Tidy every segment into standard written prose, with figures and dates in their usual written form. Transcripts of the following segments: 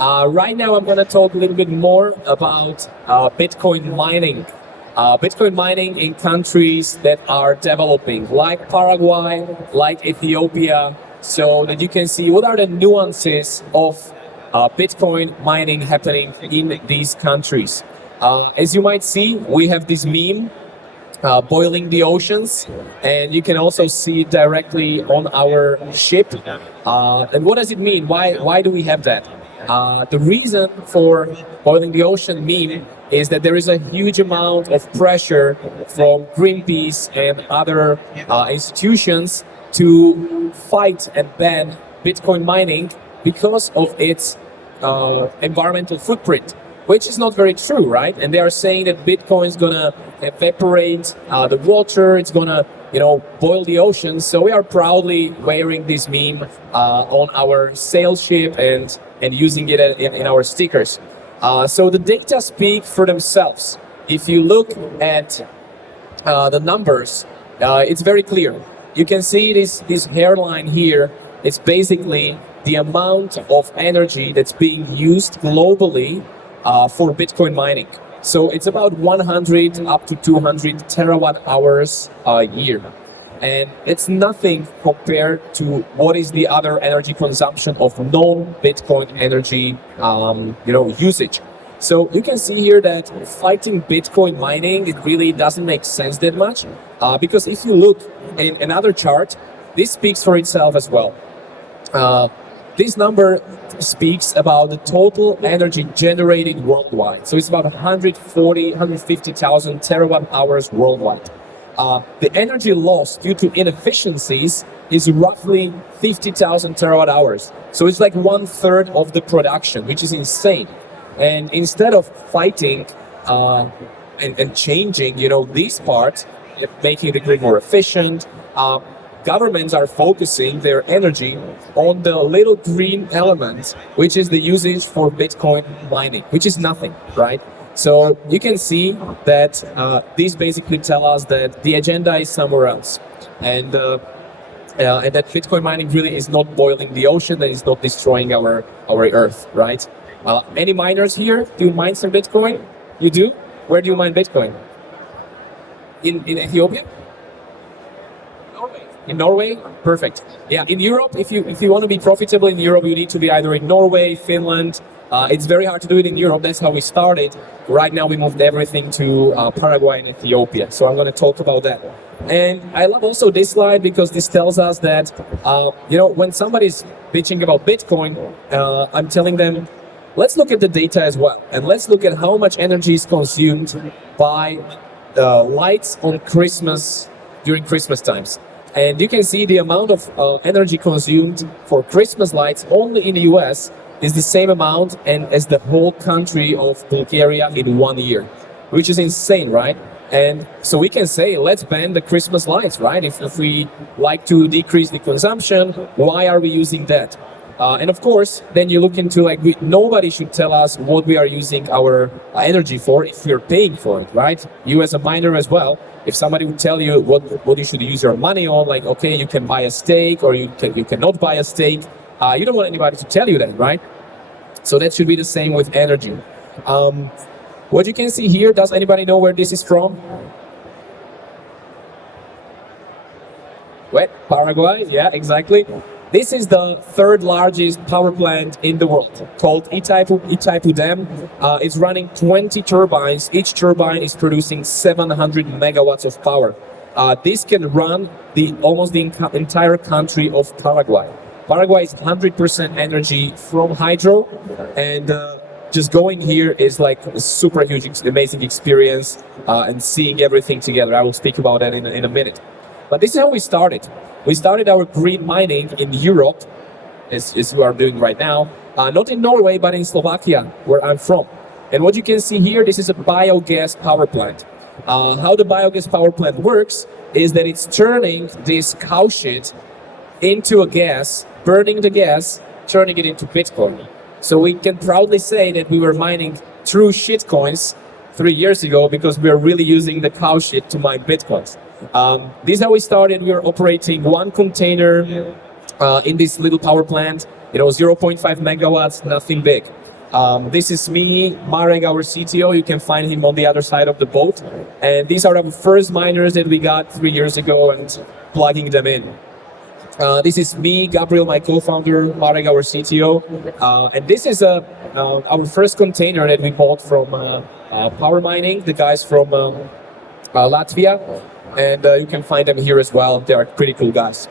Right now, I'm going to talk a little bit more about Bitcoin mining. Bitcoin mining in countries that are developing, like Paraguay, like Ethiopia, so that you can see what are the nuances of Bitcoin mining happening in these countries. As you might see, we have this meme, boiling the oceans, and you can also see it directly on our ship. And what does it mean? Why do we have that? The reason for boiling the ocean meme is that there is a huge amount of pressure from Greenpeace and other institutions to fight and ban Bitcoin mining because of its environmental footprint, which is not very true, right? And they are saying that Bitcoin is gonna evaporate the water, it's gonna, boil the ocean. So we are proudly wearing this meme on our sail ship and using it in our stickers. So the data speak for themselves. If you look at the numbers, it's very clear. You can see this hairline here. It's basically the amount of energy that's being used globally for Bitcoin mining. So it's about 100 up to 200 terawatt hours a year. And it's nothing compared to what is the other energy consumption of non-Bitcoin energy usage. So you can see here that fighting Bitcoin mining, it really doesn't make sense that much, because if you look in another chart, this speaks for itself as well. This number speaks about the total energy generated worldwide. So it's about 150,000 terawatt hours worldwide. The energy loss due to inefficiencies is roughly 50,000 terawatt hours. So it's like 1/3 of the production, which is insane. And instead of fighting and changing, these parts, making the grid more efficient, governments are focusing their energy on the little green element, which is the usage for Bitcoin mining, which is nothing, right? So you can see that these basically tell us that the agenda is somewhere else, and that Bitcoin mining really is not boiling the ocean, that is not destroying our Earth, right? Any miners here? Do you mine some Bitcoin? You do? Where do you mine Bitcoin? In Ethiopia? In Norway? Perfect. Yeah, in Europe, if you want to be profitable in Europe, you need to be either in Norway, Finland. It's very hard to do it in Europe. That's how we started. Right now, we moved everything to Paraguay and Ethiopia. So I'm going to talk about that. And I love also this slide because this tells us that, when somebody's bitching about Bitcoin, I'm telling them, let's look at the data as well. And let's look at how much energy is consumed by lights on Christmas, during Christmas times. And you can see the amount of energy consumed for Christmas lights only in the US is the same amount and as the whole country of Bulgaria in 1 year, which is insane, right? And so we can say, let's ban the Christmas lights, right? If we like to decrease the consumption, why are we using that? And of course, then you look into nobody should tell us what we are using our energy for if we're paying for it, right? You as a miner as well, if somebody would tell you what you should use your money on, like, okay, you can buy a steak or you cannot buy a steak, you don't want anybody to tell you that, right? So that should be the same with energy. What you can see here, does anybody know where this is from? What? Paraguay? Yeah, exactly. This is the third largest power plant in the world, called Itaipu Dam. It's running 20 turbines. Each turbine is producing 700 megawatts of power. This can run almost the entire country of Paraguay. Paraguay is 100% energy from hydro, and just going here is like a super huge, amazing experience, and seeing everything together. I will speak about that in a minute. But this is how we started. We started our green mining in Europe, as we are doing right now, not in Norway, but in Slovakia, where I'm from. And what you can see here, this is a biogas power plant. How the biogas power plant works is that it's turning this cow shit into a gas, burning the gas, turning it into Bitcoin. So we can proudly say that we were mining true shitcoins 3 years ago because we are really using the cow shit to mine Bitcoins. This is how we started. We were operating one container in this little power plant, 0.5 megawatts, nothing big. This is me, Marek, our CTO. You can find him on the other side of the boat. And these are the first miners that we got 3 years ago and plugging them in. This is me, Gabriel, my co-founder, Marek, our CTO. And this is our first container that we bought from Power Mining, the guys from Latvia. And you can find them here as well. They are pretty cool guys.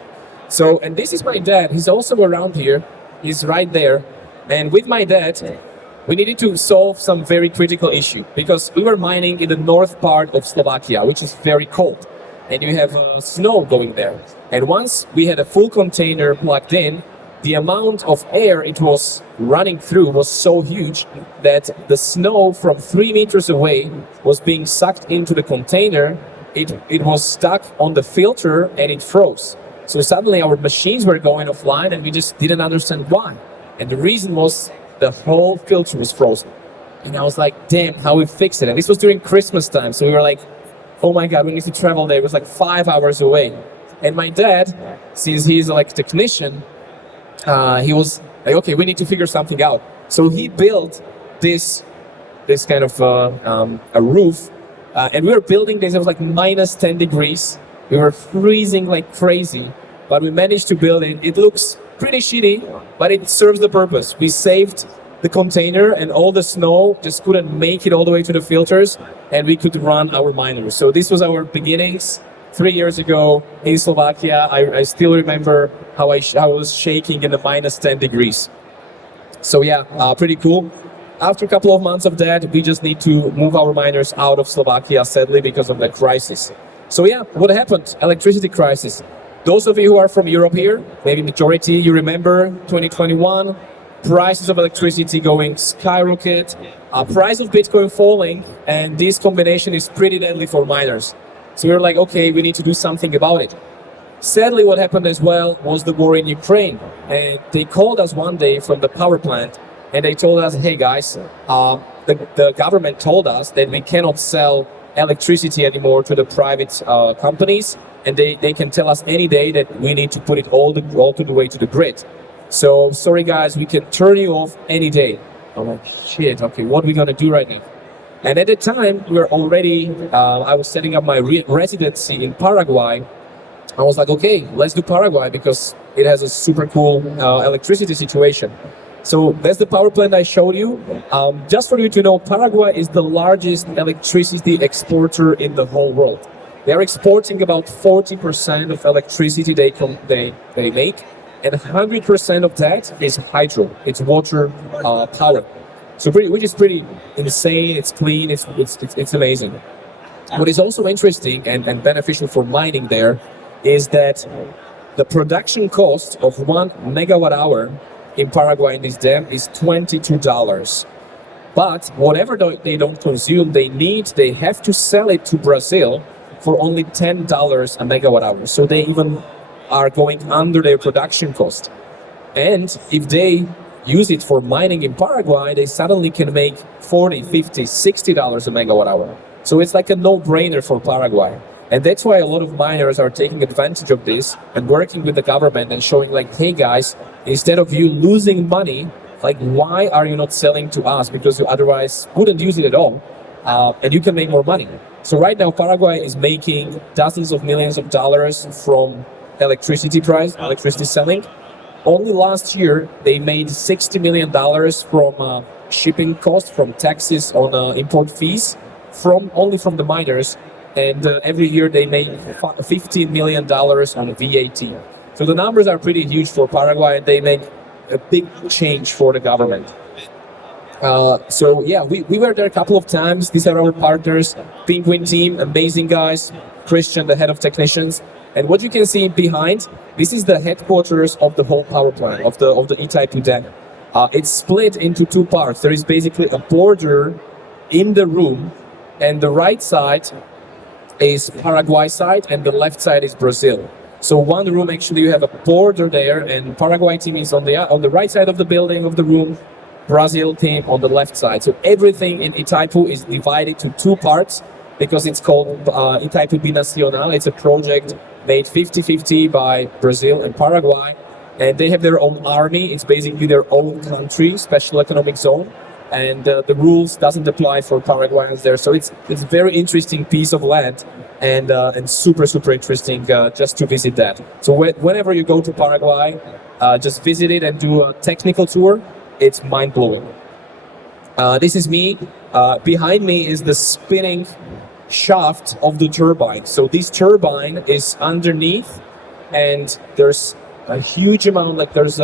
So, and this is my dad. He's also around here. He's right there. And with my dad, we needed to solve some very critical issue because we were mining in the north part of Slovakia, which is very cold. And you have snow going there. And once we had a full container plugged in, the amount of air it was running through was so huge that the snow from 3 meters away was being sucked into the container. It was stuck on the filter and it froze. So suddenly our machines were going offline and we just didn't understand why. And the reason was the whole filter was frozen. And I was like, damn, how we fix it? And this was during Christmas time. So we were like, oh my God, we need to travel there. It was like 5 hours away. And my dad, since he's like a technician, he was like, okay, we need to figure something out. So he built this kind of a roof. And we were building this, it was like minus 10 degrees. We were freezing like crazy, but we managed to build it. It looks pretty shitty, but it serves the purpose. We saved the container and all the snow just couldn't make it all the way to the filters and we could run our miners. So this was our beginnings 3 years ago in Slovakia. I still remember how I was shaking in the minus 10 degrees. So yeah, pretty cool. After a couple of months of that, we just need to move our miners out of Slovakia, sadly, because of the crisis. So yeah, what happened? Electricity crisis. Those of you who are from Europe here, maybe majority, you remember 2021, prices of electricity going skyrocket, price of Bitcoin falling, and this combination is pretty deadly for miners. So we were like, okay, we need to do something about it. Sadly, what happened as well was the war in Ukraine. And they called us one day from the power plant, and they told us, hey guys, the government told us that we cannot sell electricity anymore to the private companies, and they can tell us any day that we need to put it all to the way to the grid. So sorry guys, we can turn you off any day. I'm like, shit, okay, what are we gonna do right now? And at the time, we were already, I was setting up my residency in Paraguay. I was like, okay, let's do Paraguay because it has a super cool electricity situation. So that's the power plant I showed you. Just for you to know, Paraguay is the largest electricity exporter in the whole world. They're exporting about 40% of electricity they make, and 100% of that is hydro. It's water power. So which is pretty insane. It's clean. It's amazing. What is also interesting and beneficial for mining there is that the production cost of 1 megawatt hour in Paraguay in this dam is $22. But whatever they don't consume, they have to sell it to Brazil for only $10 a megawatt hour. So they even are going under their production cost. And if they use it for mining in Paraguay, they suddenly can make $40, $50, $60 a megawatt hour. So it's like a no-brainer for Paraguay. And that's why a lot of miners are taking advantage of this and working with the government and showing like, hey guys, instead of you losing money, like why are you not selling to us? Because you otherwise wouldn't use it at all. And you can make more money. So right now, Paraguay is making dozens of millions of dollars from electricity selling. Only last year, they made $60 million from shipping costs, from taxes on import fees, only from the miners. And every year they made $15 million on VAT. So the numbers are pretty huge for Paraguay, and they make a big change for the government. So yeah, we were there a couple of times. These are our partners, Penguin team, amazing guys, Christian, the head of technicians. And what you can see behind, this is the headquarters of the whole power plant, of the Itaipu dam. It's split into two parts. There is basically a border in the room, and the right side is Paraguay side, and the left side is Brazil. So one room, actually, you have a border there, and Paraguay team is on the right side of the building, of the room, Brazil team on the left side. So everything in Itaipu is divided to two parts because it's called Itaipu Binacional. It's a project made 50-50 by Brazil and Paraguay, and they have their own army. It's basically their own country, special economic zone. and the rules doesn't apply for Paraguayans there. So it's a very interesting piece of land, and super interesting just to visit that. So whenever you go to Paraguay, just visit it and do a technical tour. It's mind blowing. This is me. Behind me is the spinning shaft of the turbine. So this turbine is underneath, and there's a huge amount, like there's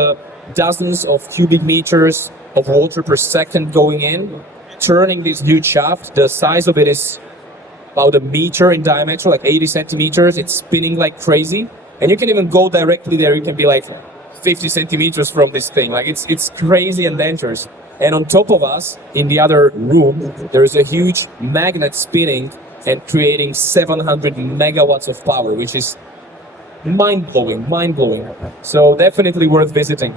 dozens of cubic meters of water per second going in, turning this huge shaft. The size of it is about a meter in diameter, like 80 centimeters. It's spinning like crazy, and you can even go directly there. You can be like 50 centimeters from this thing. Like it's crazy and dangerous. And on top of us, in the other room, there is a huge magnet spinning and creating 700 megawatts of power, which is mind-blowing. So definitely worth visiting.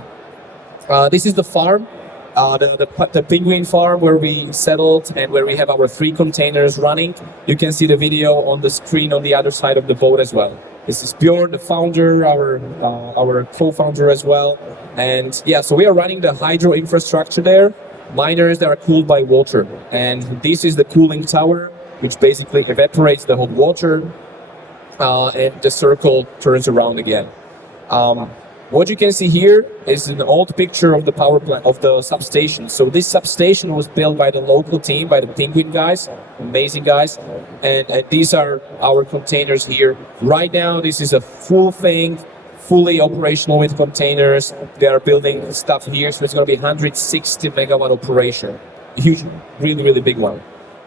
This is the farm, the penguin farm where we settled and where we have our 3 containers running. You can see the video on the screen on the other side of the boat as well. This is Bjorn, the founder, our co-founder as well. And yeah, so we are running the hydro infrastructure there, miners that are cooled by water. And this is the cooling tower, which basically evaporates the hot water, and the circle turns around again. What you can see here is an old picture of the power plant, of the substation. So this substation was built by the local team, by the Penguin guys, amazing guys. And these are our containers here. Right now, this is a full thing, fully operational with containers. They are building stuff here, so it's going to be 160 megawatt operation. Huge, really big one.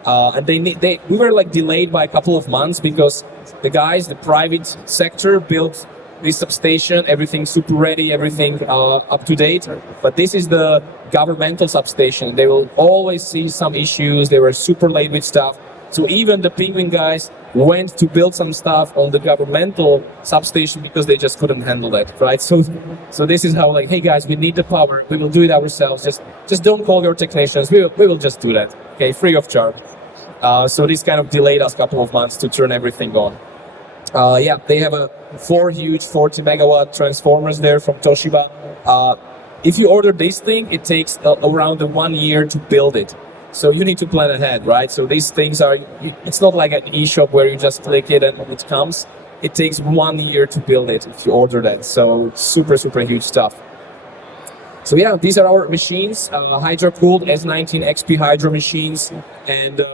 And we were like delayed by a couple of months because the guys, the private sector, built this substation, everything super ready, everything up to date. But this is the governmental substation. They will always see some issues. They were super late with stuff. So even the Penguin guys went to build some stuff on the governmental substation because they just couldn't handle that, right? So this is how, like, hey guys, we need the power. We will do it ourselves. Just don't call your technicians. We will just do that, okay, free of charge. So this kind of delayed us a couple of months to turn everything on. Yeah, they have 4 huge 40 megawatt transformers there from Toshiba. If you order this thing, it takes around 1 year to build it. So you need to plan ahead, right? So these things it's not like an e-shop where you just click it and it comes. It takes 1 year to build it if you order that. So super huge stuff. So yeah, these are our machines, hydro-cooled S19 XP hydro machines, and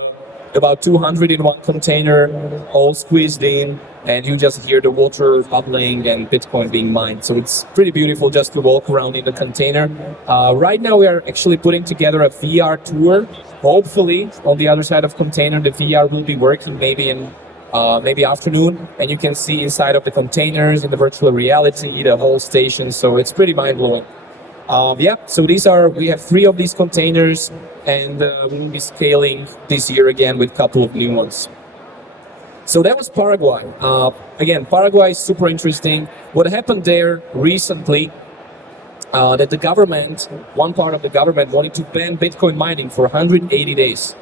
about 200 in one container, all squeezed in, and you just hear the water bubbling and Bitcoin being mined. So it's pretty beautiful just to walk around in the container. Right now we are actually putting together a VR tour. Hopefully on the other side of container, the VR will be working maybe in maybe afternoon, and you can see inside of the containers in the virtual reality, the whole station. So it's pretty mind-blowing. Yeah, so we have 3 of these containers, and we will be scaling this year again with a couple of new ones. So that was Paraguay. Again, Paraguay is super interesting. What happened there recently, that the government, one part of the government wanted to ban Bitcoin mining for 180 days.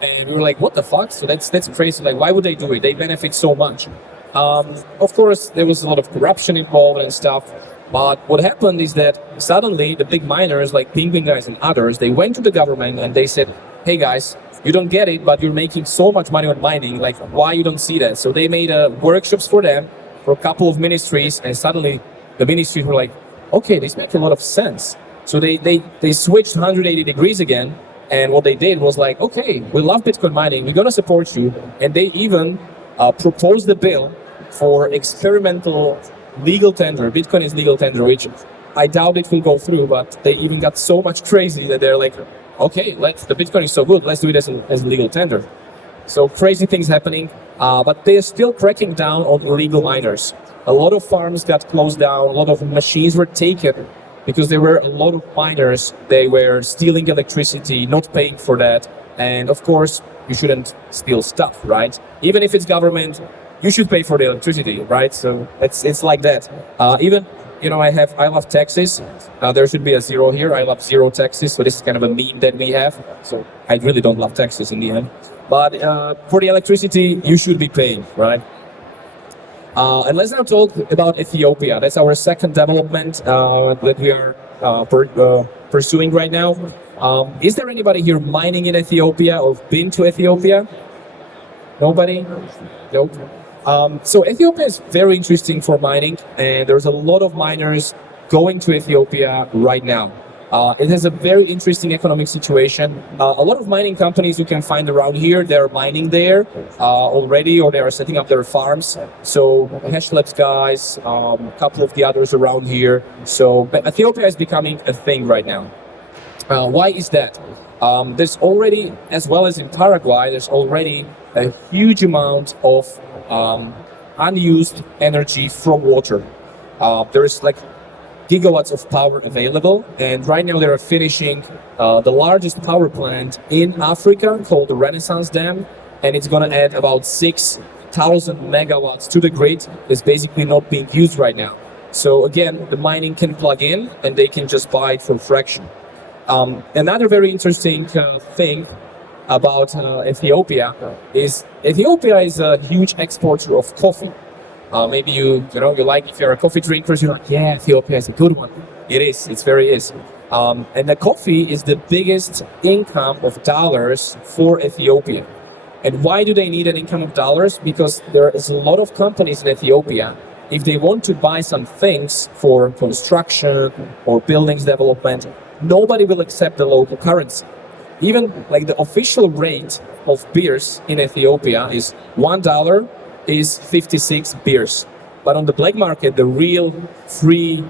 And we were like, what the fuck? So that's crazy. Like, why would they do it? They benefit so much. Of course, there was a lot of corruption involved and stuff. But what happened is that suddenly the big miners like Penguin guys and others, they went to the government and they said, hey guys, you don't get it, but you're making so much money on mining, like why you don't see that? So they made workshops for them, for a couple of ministries, and suddenly the ministries were like, okay, this makes a lot of sense. So they switched 180 degrees again, and what they did was like, okay, we love Bitcoin mining, we're gonna support you. And they even proposed the bill for experimental legal tender. Bitcoin is legal tender, which I doubt it will go through, but they even got so much crazy that they're like, okay, the Bitcoin is so good, let's do it as legal tender. So crazy things happening, but they're still cracking down on illegal miners. A lot of farms got closed down, a lot of machines were taken because there were a lot of miners, they were stealing electricity, not paying for that. And of course, you shouldn't steal stuff, right? Even if it's government, you should pay for the electricity, right? So it's like that. Even, you know, I love taxes. There should be a 0 here. I love 0 taxes. So this is kind of a meme that we have. So I really don't love taxes in the end. But for the electricity, you should be paying, right? And let's now talk about Ethiopia. That's our second development that we are pursuing right now. Is there anybody here mining in Ethiopia or been to Ethiopia? Nobody? Nope. So Ethiopia is very interesting for mining, and there's a lot of miners going to Ethiopia right now. It has a very interesting economic situation. A lot of mining companies you can find around here, they're mining there already, or they are setting up their farms. So Hashlabs guys, a couple of the others around here. So Ethiopia is becoming a thing right now. Why is that? There's already, as well as in Paraguay, there's already a huge amount of unused energy from water. There's like gigawatts of power available, and right now they are finishing the largest power plant in Africa called the Renaissance Dam, and it's going to add about 6,000 megawatts to the grid. It's basically not being used right now. So again, the mining can plug in and they can just buy it for a fraction. Another very interesting thing about Ethiopia is a huge exporter of coffee. Maybe you like, if you're a coffee drinker, you're like, yeah, Ethiopia is a good one. It is, it's very is. And the coffee is the biggest income of dollars for Ethiopia. And why do they need an income of dollars? Because there is a lot of companies in Ethiopia, if they want to buy some things for construction or buildings development, nobody will accept the local currency. Even like the official rate of beers in Ethiopia is $1 is 56 beers. But on the black market, the real free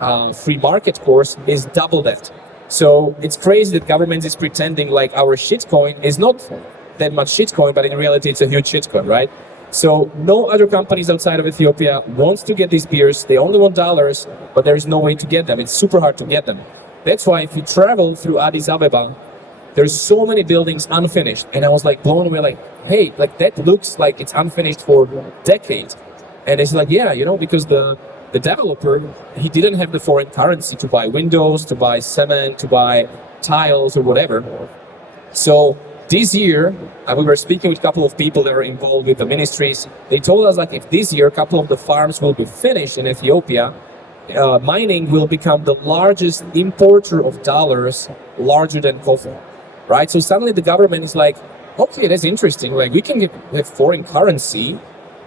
market course is double that. So it's crazy that government is pretending like our shitcoin is not that much shitcoin, but in reality it's a huge shitcoin, right? So no other companies outside of Ethiopia wants to get these beers. They only want dollars, but there is no way to get them. It's super hard to get them. That's why if you travel through Addis Ababa, there's so many buildings unfinished. And I was like blown away, like, hey, like that looks like it's unfinished for decades. And it's like, yeah, because the developer, he didn't have the foreign currency to buy windows, to buy cement, to buy tiles or whatever. So this year, we were speaking with a couple of people that are involved with the ministries. They told us like if this year a couple of the farms will be finished in Ethiopia, mining will become the largest importer of dollars, larger than coffee. Right? So suddenly the government is like, okay, that's interesting. Like we can have foreign currency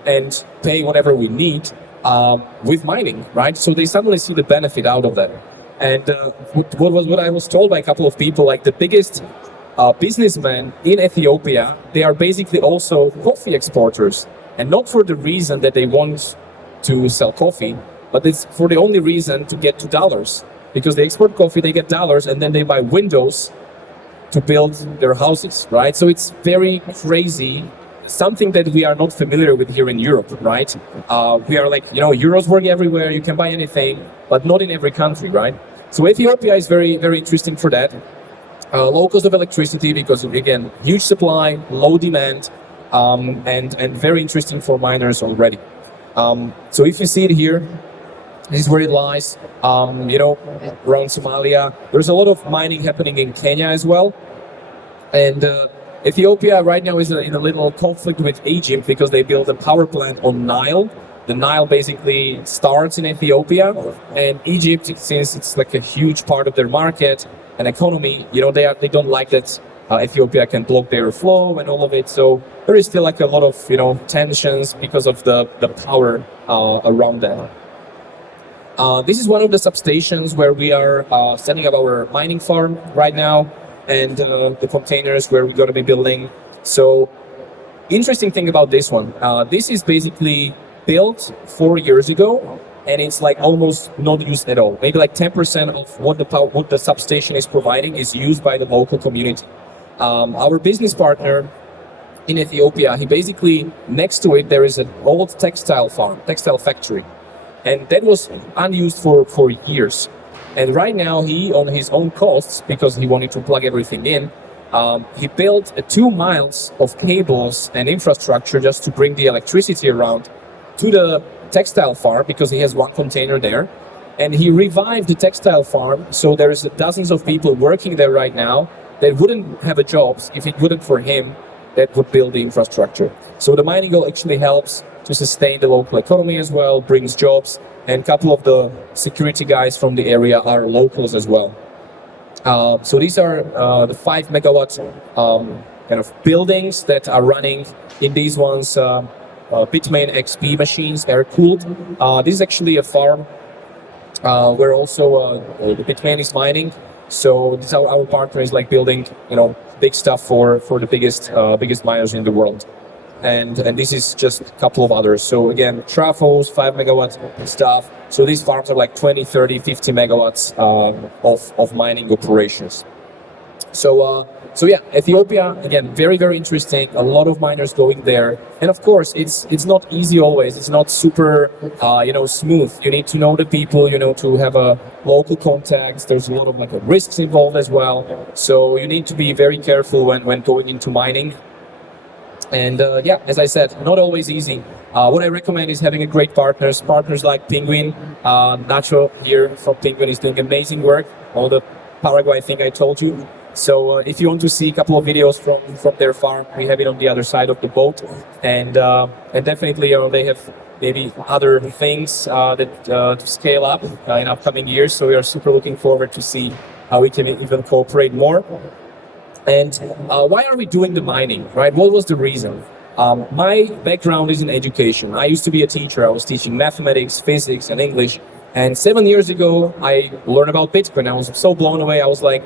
and pay whatever we need with mining, right? So they suddenly see the benefit out of that. And what I was told by a couple of people, like the biggest businessmen in Ethiopia, they are basically also coffee exporters, and not for the reason that they want to sell coffee, but it's for the only reason to get to dollars. Because they export coffee, they get dollars, and then they buy windows to build their houses, right? So it's very crazy, something that we are not familiar with here in Europe, right? We are like, euros work everywhere, you can buy anything, but not in every country, right? So Ethiopia is very, very interesting for that. Low cost of electricity because, again, huge supply, low demand, and very interesting for miners already. So if you see it here, this is where it lies, around Somalia. There's a lot of mining happening in Kenya as well. And Ethiopia right now is in a little conflict with Egypt because they built a power plant on Nile. The Nile basically starts in Ethiopia, and Egypt, since it's like a huge part of their market and economy, they don't like that Ethiopia can block their flow and all of it. So there is still like a lot of tensions because of the power around that. This is one of the substations where we are setting up our mining farm right now, and the containers where we're going to be building. So, interesting thing about this one, this is basically built 4 years ago, and it's like almost not used at all. Maybe like 10% of what the substation is providing is used by the local community. Our business partner in Ethiopia, he basically, next to it, there is an old textile factory. And that was unused for years. And right now, he, on his own costs, because he wanted to plug everything in, he built 2 miles of cables and infrastructure just to bring the electricity around to the textile farm, because he has 1 container there. And he revived the textile farm, so there is dozens of people working there right now that wouldn't have a jobs if it wouldn't for him that would build the infrastructure. So the mining goal actually helps to sustain the local economy as well, brings jobs, and a couple of the security guys from the area are locals as well. So these are the 5 megawatt kind of buildings that are running in these ones. Bitmain XP machines, air cooled. This is actually a farm where also the Bitmain is mining. So this our partner is like building, big stuff for the biggest miners in the world. And this is just a couple of others. So again, trafos, 5 megawatt stuff. So these farms are like 20, 30, 50 megawatts of mining operations. So yeah, Ethiopia, again, very, very interesting. A lot of miners going there. And of course, it's not easy always. It's not super, smooth. You need to know the people, to have a local contacts. There's a lot of like risks involved as well. So you need to be very careful when going into mining. And as I said, not always easy. What I recommend is having a great partners like Penguin. Nacho here from Penguin is doing amazing work. All the Paraguay thing I told you. So if you want to see a couple of videos from their farm, we have it on the other side of the boat, and definitely they have maybe other things that to scale up in upcoming years. So we are super looking forward to see how we can even cooperate more. And why are we doing the mining, right? What was the reason? My background is in education. I used to be a teacher. I was teaching mathematics, physics, and English. And 7 years ago, I learned about Bitcoin. I was so blown away. I was like,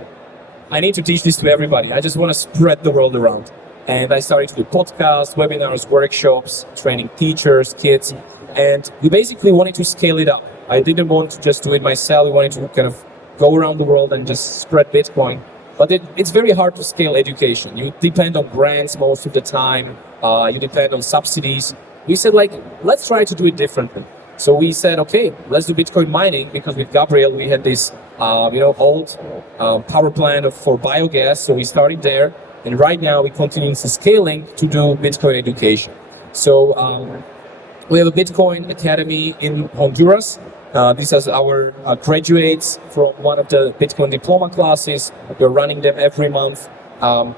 I need to teach this to everybody. I just want to spread the world around. And I started to do podcasts, webinars, workshops, training teachers, kids. And we basically wanted to scale it up. I didn't want to just do it myself. We wanted to kind of go around the world and just spread Bitcoin. But it's very hard to scale education. You depend on grants most of the time. You depend on subsidies. We said, let's try to do it differently. So we said, okay, let's do Bitcoin mining, because with Gabriel, we had this, old power plant for biogas. So we started there. And right now we continue scaling to do Bitcoin education. So we have a Bitcoin Academy in Honduras. This is our graduates from one of the Bitcoin diploma classes. We're running them every month.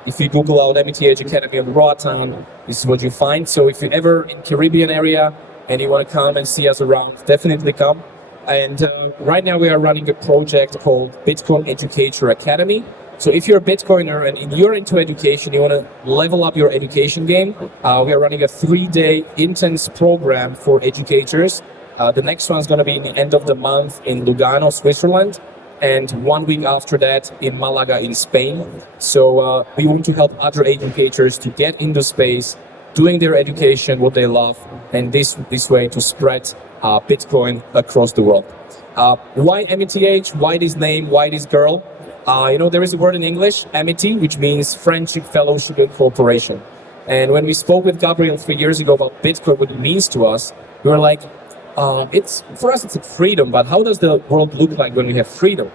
If you Google out AmityAge Academy of Roatan, this is what you find. So if you're ever in Caribbean area and you want to come and see us around, definitely come. And right now we are running a project called Bitcoin Educator Academy. So if you're a Bitcoiner and you're into education, you want to level up your education game, we are running a 3-day intense program for educators. The next one is going to be in the end of the month in Lugano, Switzerland, and 1 week after that in Malaga in Spain. So we want to help other educators to get into space, doing their education, what they love, and this way to spread Bitcoin across the world. Why AmityAge? Why this name? Why this girl? There is a word in English, amity, which means friendship, fellowship, and cooperation. And when we spoke with Gabriel 3 years ago about Bitcoin, what it means to us, we were like, for us it's a freedom, but how does the world look like when we have freedom?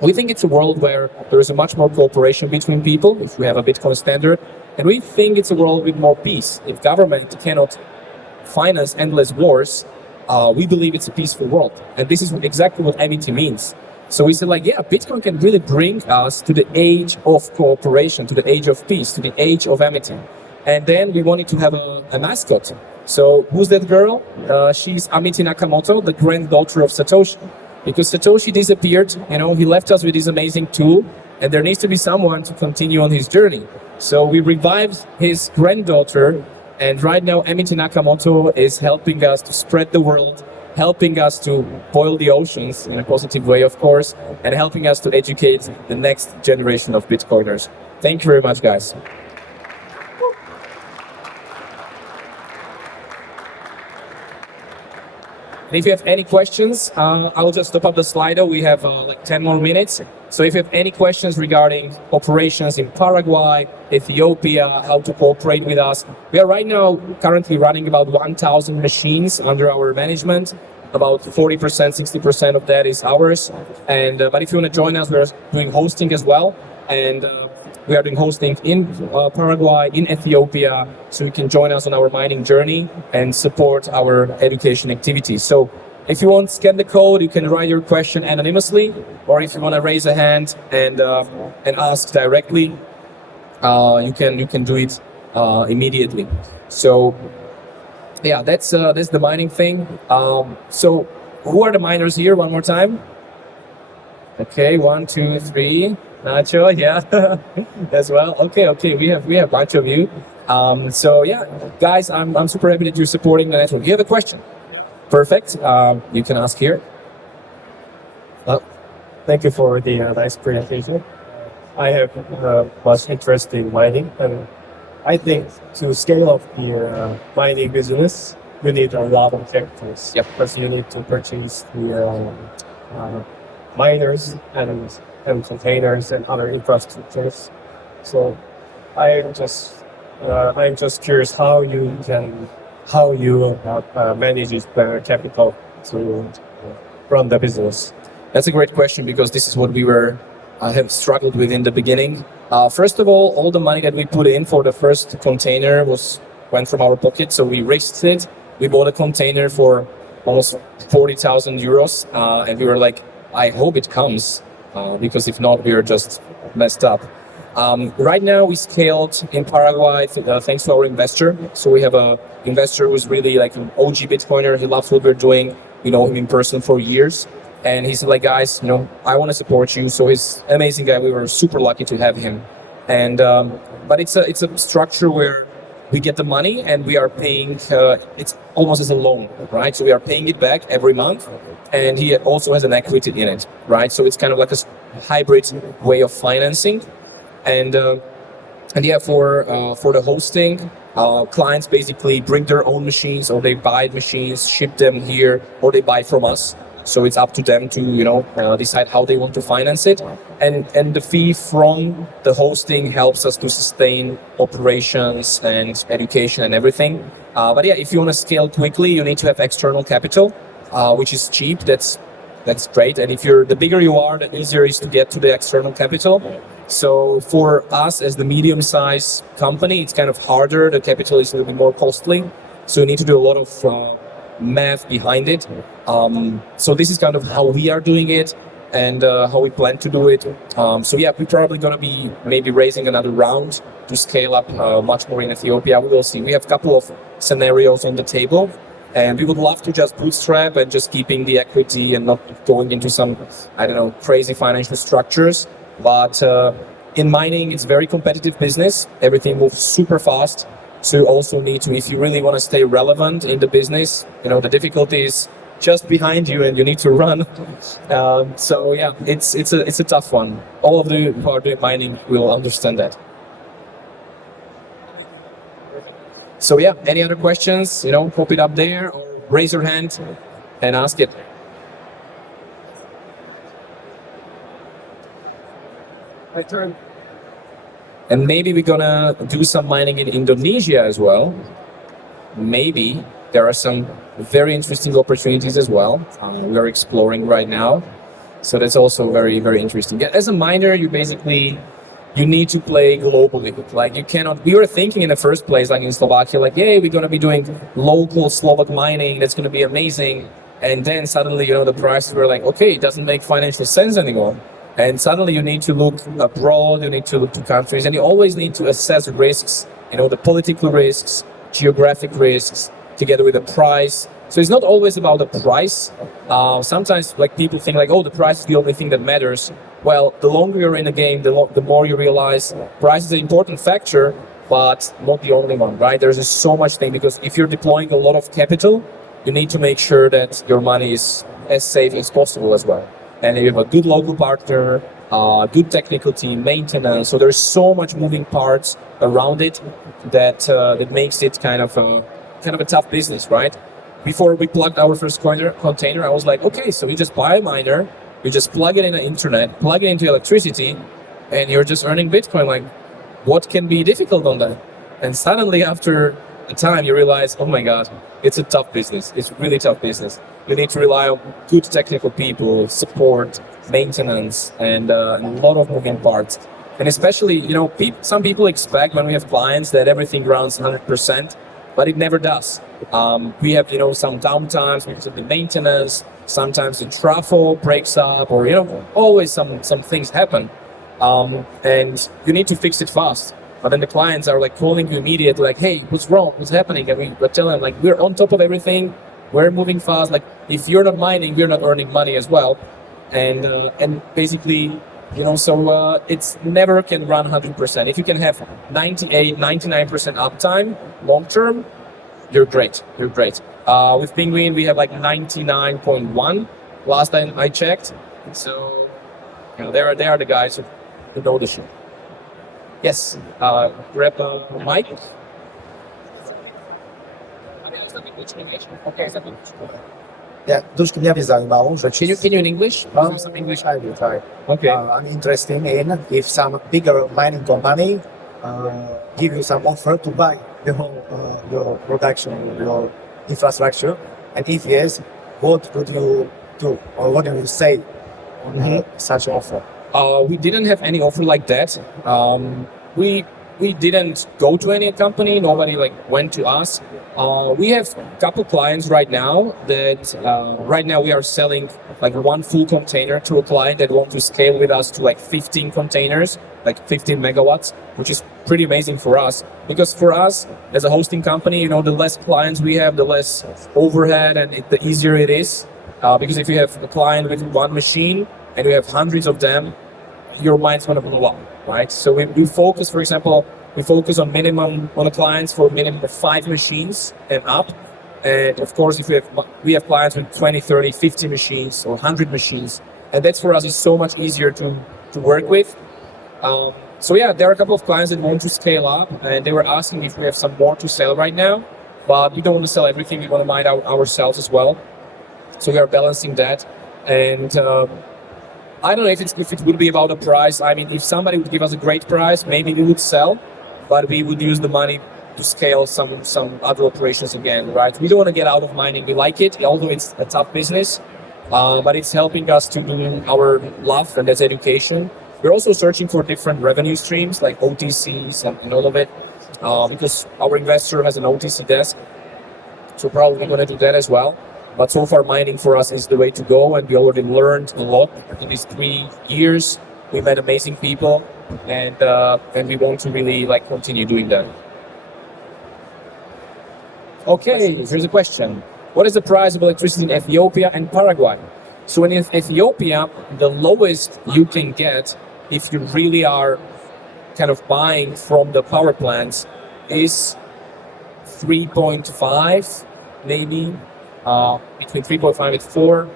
We think it's a world where there is a much more cooperation between people, if we have a Bitcoin standard, and we think it's a world with more peace. If government cannot finance endless wars, we believe it's a peaceful world. And this is exactly what amity means. So we said, Bitcoin can really bring us to the age of cooperation, to the age of peace, to the age of amity. And then we wanted to have a mascot. So who's that girl? She's Amity Nakamoto, the granddaughter of Satoshi. Because Satoshi disappeared, he left us with this amazing tool, and there needs to be someone to continue on his journey. So we revived his granddaughter, and right now Amity Nakamoto is helping us to spread the world, helping us to boil the oceans in a positive way, of course, and helping us to educate the next generation of Bitcoiners. Thank you very much, guys. And if you have any questions, I'll just stop up the Slido. We have 10 more minutes. So if you have any questions regarding operations in Paraguay, Ethiopia, how to cooperate with us, we are right now currently running about 1,000 machines under our management. About 40%, 60% of that is ours. And but if you want to join us, we're doing hosting as well. And we are doing hosting in Paraguay, in Ethiopia, so you can join us on our mining journey and support our education activities. So if you want to scan the code, you can write your question anonymously, or if you want to raise a hand and ask directly, you can do it immediately. So yeah, that's the mining thing. So who are the miners here? One more time. Okay, 1, 2, 3. Nacho, yeah, as well. Okay, we have a bunch of you. So yeah, guys, I'm super happy that you're supporting the network. You have a question? Perfect. You can ask here. Thank you for the nice presentation. I have much interest in mining, and I think to scale up the mining business, you need a lot of capitals. Yep. Because you need to purchase the miners and containers and other infrastructures. So I'm just curious how you manage the capital to run the business. That's a great question because this is what I have struggled with in the beginning. First of all the money that we put in for the first container went from our pocket, so we risked it. We bought a container for almost 40,000 euros, and we were like, I hope it comes, because if not, we are just messed up. Right now, we scaled in Paraguay thanks to our investor. So we have an investor who's really like an OG Bitcoiner. He loves what we're doing. We know him in person for years. And he's like, guys, I want to support you. So he's an amazing guy. We were super lucky to have him. And but it's a structure where we get the money and we are paying. It's almost as a loan, right? So we are paying it back every month, and he also has an equity in it, right? So it's kind of like a hybrid way of financing. And yeah, for the hosting, clients basically bring their own machines, or they buy machines, ship them here, or they buy from us. So it's up to them to decide how they want to finance it, and the fee from the hosting helps us to sustain operations and education and everything. But yeah, if you want to scale quickly, you need to have external capital, which is cheap. That's great. And the bigger you are, the easier it is to get to the external capital. So for us as the medium-sized company, it's kind of harder. The capital is a little bit more costly. So you need to do a lot of math behind it. So this is kind of how we are doing it and how we plan to do it. So yeah, we're probably going to be maybe raising another round to scale up much more in Ethiopia. We will see. We have a couple of scenarios on the table, and we would love to just bootstrap and just keeping the equity and not going into some, crazy financial structures. But in mining, it's very competitive business. Everything moves super fast. So you also need to, if you really want to stay relevant in the business, the difficulty is just behind you and you need to run. So yeah, it's a tough one. All of you who are doing mining will understand that. So yeah, any other questions? Pop it up there or raise your hand and ask it. My turn. And maybe we're gonna do some mining in Indonesia as well. Maybe there are some very interesting opportunities as well. We are exploring right now. So that's also very, very interesting. As a miner, you need to play globally. Like you cannot, we were thinking in the first place, like in Slovakia, like, hey, we're gonna be doing local Slovak mining. That's gonna be amazing. And then suddenly, the prices were like, okay, it doesn't make financial sense anymore. And suddenly you need to look abroad, you need to look to countries, and you always need to assess risks, the political risks, geographic risks, together with the price. So it's not always about the price. Sometimes people think the price is the only thing that matters. Well, the longer you're in the game, the more you realize price is an important factor, but not the only one, right? There's just so much thing, because if you're deploying a lot of capital, you need to make sure that your money is as safe as possible as well. And you have a good local partner, good technical team, maintenance. So there's so much moving parts around it that makes it kind of a tough business, right? Before we plugged our first container, I was like, okay, so you just buy a miner, you just plug it in the internet, plug it into electricity, and you're just earning Bitcoin. Like, what can be difficult on that? And suddenly after a time, you realize, oh my God, it's a tough business. It's really tough business. You need to rely on good technical people, support, maintenance, and a lot of moving parts. And especially, some people expect when we have clients that everything runs 100%, but it never does. We have, some downtimes because of the maintenance. Sometimes the travel breaks up, or always some things happen, and you need to fix it fast. But then the clients are calling you immediately, like, hey, what's wrong? What's happening? And we tell them we're on top of everything. We're moving fast. If you're not mining, we're not earning money as well. and basically, so it's never can run 100%. If you can have 98, 99% uptime long term, you're great. You're great. With Penguin, we have like 99.1 last time I checked. So, they are the guys who know the shit. Yes, grab a mic. Yeah, Dusan Matuska. Can you in English? Some English I will try. Okay. I'm interested in if some bigger mining company give you some offer to buy the whole your production, your infrastructure, and if yes, what would you do or what do you say on such offer? We didn't have any offer like that. We didn't go to any company. Nobody went to us. We have a couple clients right now that right now we are selling one full container to a client that want to scale with us to 15 containers, 15 megawatts, which is pretty amazing for us. Because for us as a hosting company, the less clients we have, the less overhead and the easier it is. Because if you have a client with one machine and you have hundreds of them, your mind's going to blow up, right? So we focus, for example, on the clients for a minimum of 5 machines and up. And of course, if we have clients with 20, 30, 50 machines or 100 machines, and that's for us is so much easier to work with. So yeah, there are a couple of clients that want to scale up, and they were asking if we have some more to sell right now, but we don't want to sell everything. We want to mine ourselves as well. So we are balancing that. And I don't know if it would be about a price. I mean, if somebody would give us a great price, maybe we would sell, but we would use the money to scale some other operations again, right? We don't want to get out of mining. We like it, although it's a tough business, but it's helping us to do our love, and that's education. We're also searching for different revenue streams like OTCs and all of it, because our investor has an OTC desk, so probably going to do that as well. But so far, mining for us is the way to go, and we already learned a lot in these 3 years. We met amazing people, and we want to really continue doing that. Okay, here's a question. What is the price of electricity in Ethiopia and Paraguay? So in Ethiopia, the lowest you can get if you really are kind of buying from the power plants is 3.5, maybe. Between 3.5 and 4.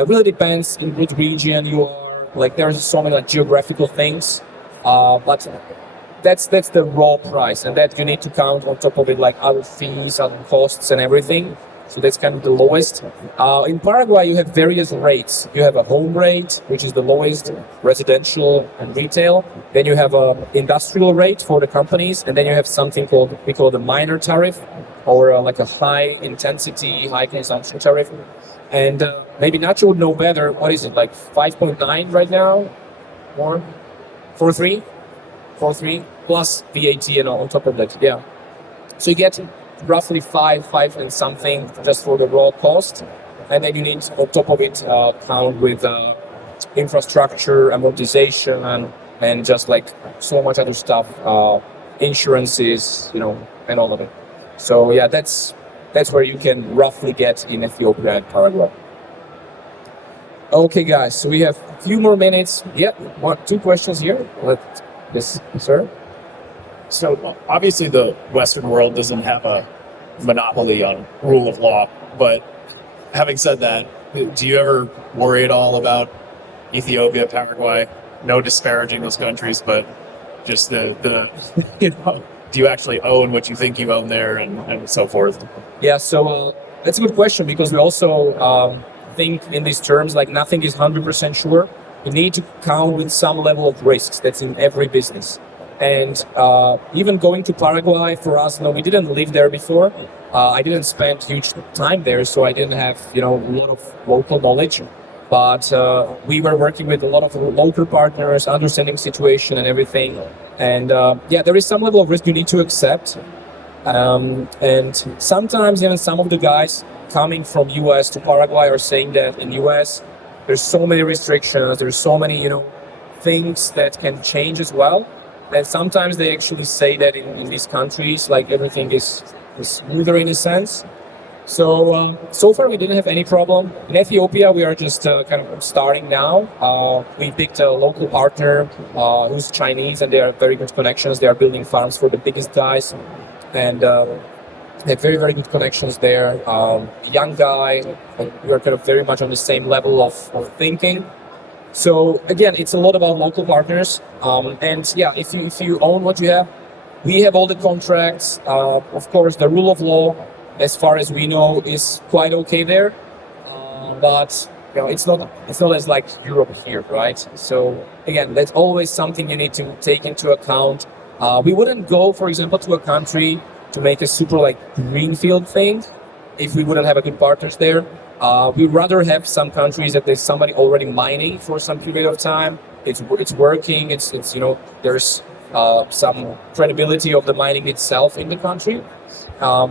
It really depends in which region you are. There's so many geographical things, but that's the raw price, and that you need to count on top of it our fees, other costs, and everything. So that's kind of the lowest. In Paraguay, you have various rates. You have a home rate, which is the lowest, residential and retail. Then you have an industrial rate for the companies, and then you have something we call the miner tariff, or a high intensity, high consumption tariff. And maybe Nacho would know better. What is it, 5.9 right now? More? 4.3? 4.3 plus VAT and on top of that, yeah. So you get roughly 5 and something just for the raw cost. And then you need on top of it count with infrastructure, amortization, and just so much other stuff, insurances, and all of it. So yeah, that's where you can roughly get in Ethiopia and Paraguay. Okay, guys, so we have a few more minutes. Yeah, 2 questions here. Yes, sir. So obviously the Western world doesn't have a monopoly on rule of law, but having said that, do you ever worry at all about Ethiopia, Paraguay? No disparaging those countries, but just the do you actually own what you think you own there, and so forth? Yeah, so that's a good question, because we also think in these terms nothing is 100% sure. You need to count with some level of risks. That's in every business. And even going to Paraguay for us, we didn't live there before. I didn't spend huge time there, so I didn't have a lot of local knowledge. But we were working with a lot of local partners, understanding situation and everything. And yeah, there is some level of risk you need to accept. And sometimes even some of the guys coming from US to Paraguay are saying that in US there's so many restrictions, there's so many things that can change as well. And sometimes they actually say that in these countries, everything is smoother in a sense. So far we didn't have any problem. In Ethiopia, we are just kind of starting now. We picked a local partner who's Chinese, and they are very good connections. They are building farms for the biggest guys, and they have very, very good connections there. Young guy, and we are kind of very much on the same level of thinking. So again, it's a lot about local partners. And yeah, if you own what you have, we have all the contracts. Of course, the rule of law, as far as we know, is quite okay there. But you know, it's not as like Europe here, right? So again, that's always something you need to take into account. We wouldn't go, for example, to a country to make a super like greenfield thing if we wouldn't have a good partners there. We'd rather have some countries that there's somebody already mining for some period of time. It's working. It's you know, there's some credibility of the mining itself in the country.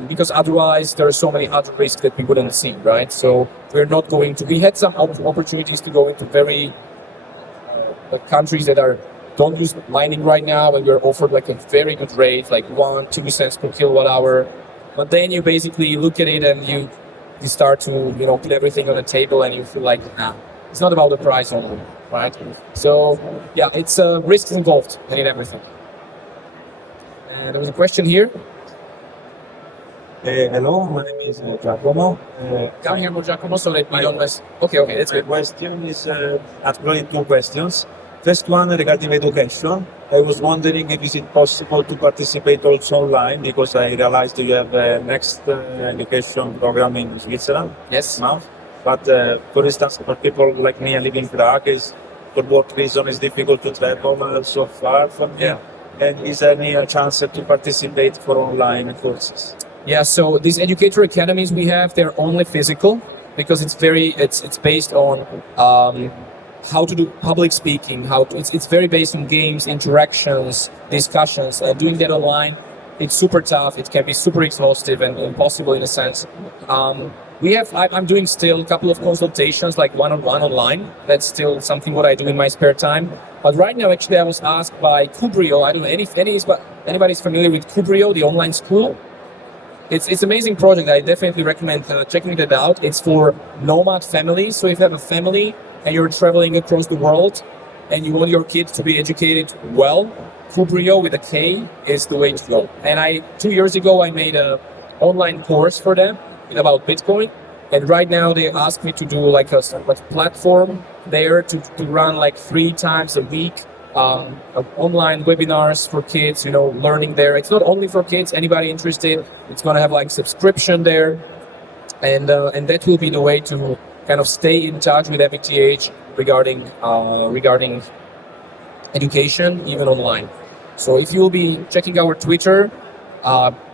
Because otherwise there are so many other risks that we wouldn't see, right? So we're not going to. We had some opportunities to go into very countries that don't use mining right now, and we're offered like a very good rate, like 1-2 cents per kilowatt hour. But then you basically look at it and you start to put everything on the table, and you feel like it's not about the price only, right? So yeah, it's risks involved in everything. And there was a question here. Hello, my name is Giacomo. Giacomo, so that we don't mess. Okay, that's My good. question is actually two questions. First one regarding education. I was wondering if is it possible to participate also online, because I realized you have a next education program in Switzerland Yes. now. But for instance, for people like me, I live in Prague, for what reason it's difficult to travel so far from here? And is there any chance to participate for online courses? Yeah, so these educator academies we have, they're only physical because it's based on how to do public speaking, it's very based on games, interactions, discussions. Doing that online, it's super tough. It can be super exhaustive and impossible in a sense. I'm doing still a couple of consultations, like one-on-one online. That's still something what I do in my spare time. But right now, actually, I was asked by Kubrio. I don't know if anybody's familiar with Kubrio, the online school. It's an amazing project. I definitely recommend checking it out. It's for nomad families. So if you have a family and you're traveling across the world and you want your kids to be educated well, Kubrio with a K is the way to go. And 2 years ago, I made an online course for them about Bitcoin. And right now they asked me to do like a platform there to run like 3 times a week online webinars for kids, learning there. It's not only for kids, anybody interested. It's going to have like subscription there. And that will be the way to kind of stay in touch with AmityAge regarding education, even online. So if you will be checking our Twitter,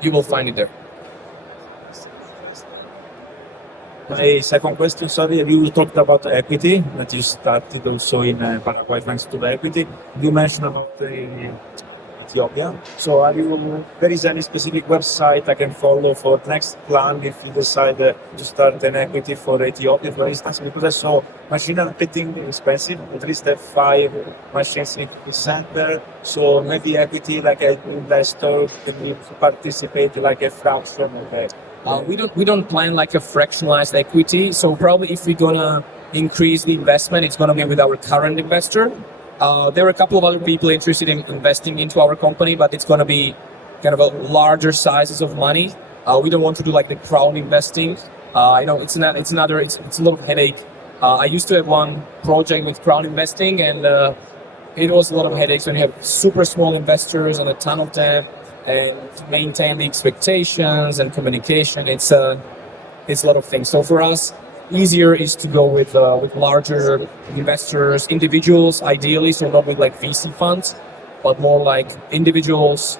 you will find it there. My second question, sorry, you talked about equity, that you started also in Paraguay thanks to the equity. You mentioned about Ethiopia. So there is any specific website I can follow for next plan if you decide to start an equity for Ethiopia, for instance? Because I saw machine are getting expensive, at least 5 machines in center. So maybe equity, like an investor, can participate like a fraction of that. We don't plan like a fractionalized equity. So probably if we're gonna increase the investment, it's gonna be with our current investor. There are a couple of other people interested in investing into our company, but it's gonna be kind of a larger sizes of money. We don't want to do like the crowd investing. It's a lot of headache. I used to have one project with crowd investing, and it was a lot of headaches when you have super small investors and a ton of them. And to maintain the expectations and communication, it's a lot of things. So for us, easier is to go with larger investors, individuals, ideally, so not with like VC funds, but more like individuals,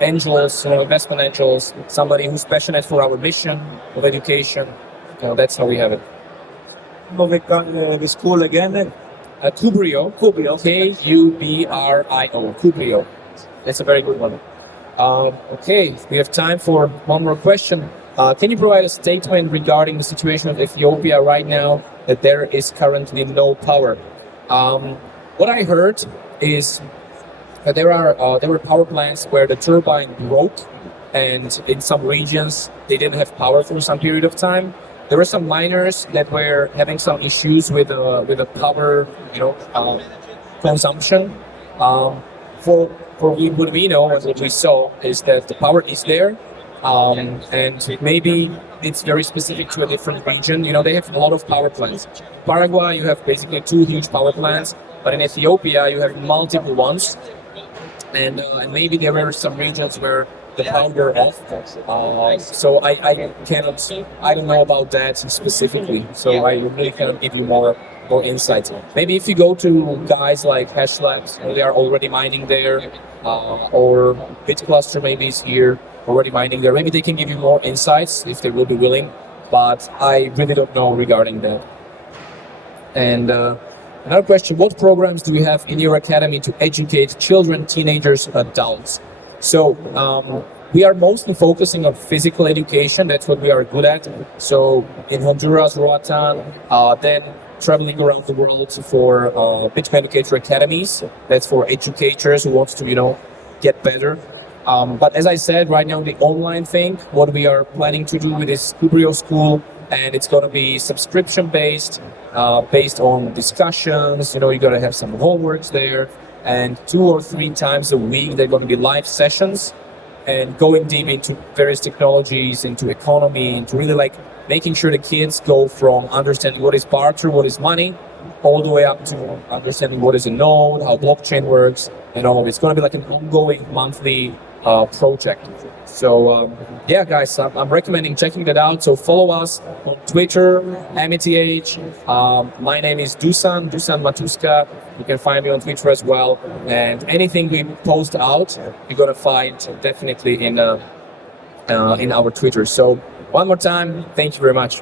angels, investment angels, somebody who's passionate for our mission of education. That's how we have it. The school again? Kubrio, Kubrio, Kubrio. That's a very good one. Okay, we have time for one more question. Can you provide a statement regarding the situation of Ethiopia right now, that there is currently no power? What I heard is that there were power plants where the turbine broke, and in some regions they didn't have power for some period of time. There were some miners that were having some issues with the power, consumption. For what we know and what we saw is that the power is there, and maybe it's very specific to a different region. They have a lot of power plants. Paraguay, you have basically 2 huge power plants, but in Ethiopia you have multiple ones, and maybe there were some regions where the power were off. So I don't know about that specifically. So I really cannot give you more insights. Maybe if you go to guys like Hash Labs, they are already mining there, or BitCluster maybe is here already mining there. Maybe they can give you more insights if they will be willing, but I really don't know regarding that. And another question, what programs do you have in your academy to educate children, teenagers, adults? So we are mostly focusing on physical education. That's what we are good at. So in Honduras, Roatan, then traveling around the world for Bitcoin Educator academies. That's for educators who want to, get better. But as I said, right now the online thing, what we are planning to do with this Gabriel school, and it's going to be subscription based, based on discussions. You're going to have some homeworks there, and 2 or 3 times a week they're going to be live sessions and going deep into various technologies, into economy, into really making sure the kids go from understanding what is barter, what is money, all the way up to understanding what is a node, how blockchain works, and all of it. It's going to be an ongoing monthly project. So yeah, guys, I'm recommending checking that out. So follow us on Twitter, AmityAge. My name is Dusan Matuska. You can find me on Twitter as well. And anything we post out, you're gonna find definitely in our Twitter. So one more time, thank you very much.